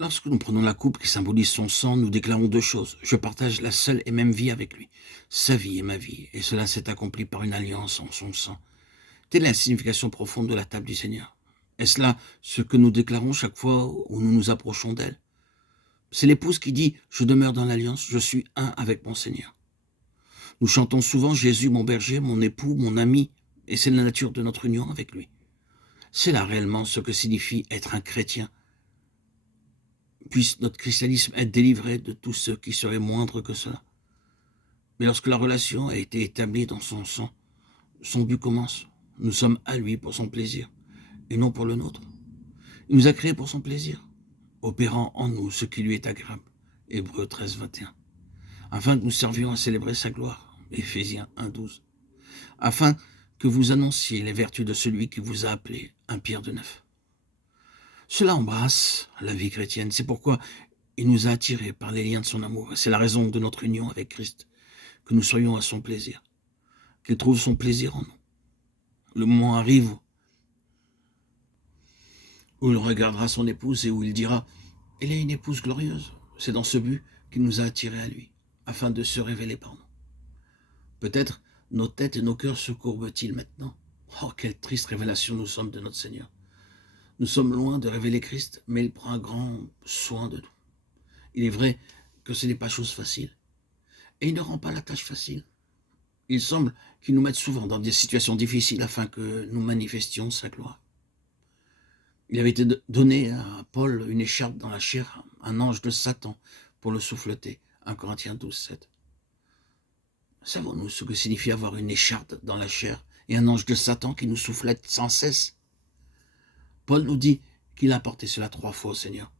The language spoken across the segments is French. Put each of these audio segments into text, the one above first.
Lorsque nous prenons la coupe qui symbolise son sang, nous déclarons deux choses. Je partage la seule et même vie avec lui. Sa vie est ma vie, et cela s'est accompli par une alliance en son sang. Telle est la signification profonde de la table du Seigneur. Est-ce là ce que nous déclarons chaque fois où nous nous approchons d'elle? C'est l'épouse qui dit « Je demeure dans l'alliance, je suis un avec mon Seigneur ». Nous chantons souvent « Jésus, mon berger, mon époux, mon ami », et c'est la nature de notre union avec lui. C'est là réellement ce que signifie être un chrétien. Puisse notre christianisme être délivré de tout ce qui serait moindre que cela. Mais lorsque la relation a été établie dans son sang, son but commence. Nous sommes à lui pour son plaisir, et non pour le nôtre. Il nous a créés pour son plaisir, opérant en nous ce qui lui est agréable. Hébreux 13, 21. Afin que nous servions à célébrer sa gloire. Éphésiens 1, 12. Afin que vous annonciez les vertus de celui qui vous a appelé. 1 Pierre 2, 9. Cela embrasse la vie chrétienne. C'est pourquoi il nous a attirés par les liens de son amour. Et c'est la raison de notre union avec Christ, que nous soyons à son plaisir, qu'il trouve son plaisir en nous. Le moment arrive où il regardera son épouse et où il dira « Elle est une épouse glorieuse ». C'est dans ce but qu'il nous a attirés à lui, afin de se révéler par nous. Peut-être nos têtes et nos cœurs se courbent-ils maintenant. Oh, quelle triste révélation nous sommes de notre Seigneur. Nous sommes loin de révéler Christ, mais il prend un grand soin de nous. Il est vrai que ce n'est pas chose facile, et il ne rend pas la tâche facile. Il semble qu'il nous mette souvent dans des situations difficiles afin que nous manifestions sa gloire. Il avait été donné à Paul une écharpe dans la chair, un ange de Satan pour le souffleter. 1 Corinthiens 12, 7. Savons-nous ce que signifie avoir une écharpe dans la chair et un ange de Satan qui nous soufflette sans cesse? Paul nous dit qu'il a apporté cela 3 fois au Seigneur.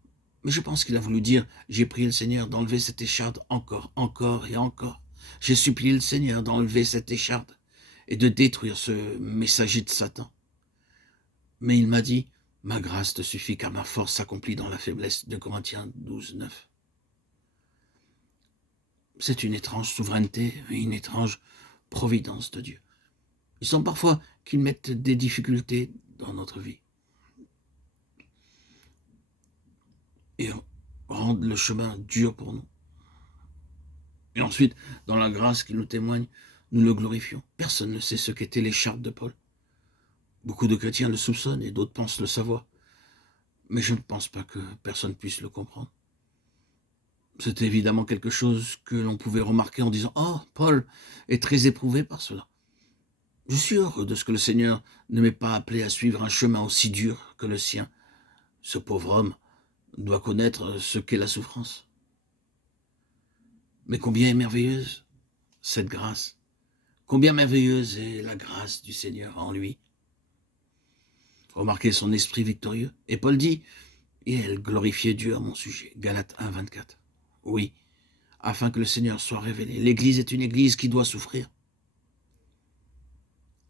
Mais je pense qu'il a voulu dire « J'ai prié le Seigneur d'enlever cette écharpe encore, encore et encore. J'ai supplié le Seigneur d'enlever cette écharpe et de détruire ce messager de Satan. Mais il m'a dit « Ma grâce te suffit car ma force s'accomplit dans la faiblesse » de Corinthiens 12, 9. C'est une étrange souveraineté et une étrange providence de Dieu. Il semble parfois qu'il mette des difficultés dans notre vie et rende le chemin dur pour nous. Et ensuite, dans la grâce qu'il nous témoigne, nous le glorifions. Personne ne sait ce qu'était l'écharpe de Paul. Beaucoup de chrétiens le soupçonnent et d'autres pensent le savoir. Mais je ne pense pas que personne puisse le comprendre. C'était évidemment quelque chose que l'on pouvait remarquer en disant « Oh, Paul est très éprouvé par cela. » Je suis heureux de ce que le Seigneur ne m'ait pas appelé à suivre un chemin aussi dur que le sien. Ce pauvre homme doit connaître ce qu'est la souffrance. Mais combien est merveilleuse cette grâce! Combien merveilleuse est la grâce du Seigneur en lui! Remarquez son esprit victorieux. Et Paul dit « Et elle glorifiait Dieu à mon sujet ». Galates 1, 24. Oui, afin que le Seigneur soit révélé. L'Église est une Église qui doit souffrir.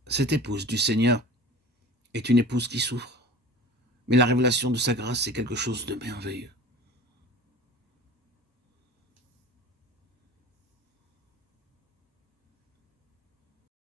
Cette épouse du Seigneur est une épouse qui souffre. Mais la révélation de sa grâce, c'est quelque chose de merveilleux.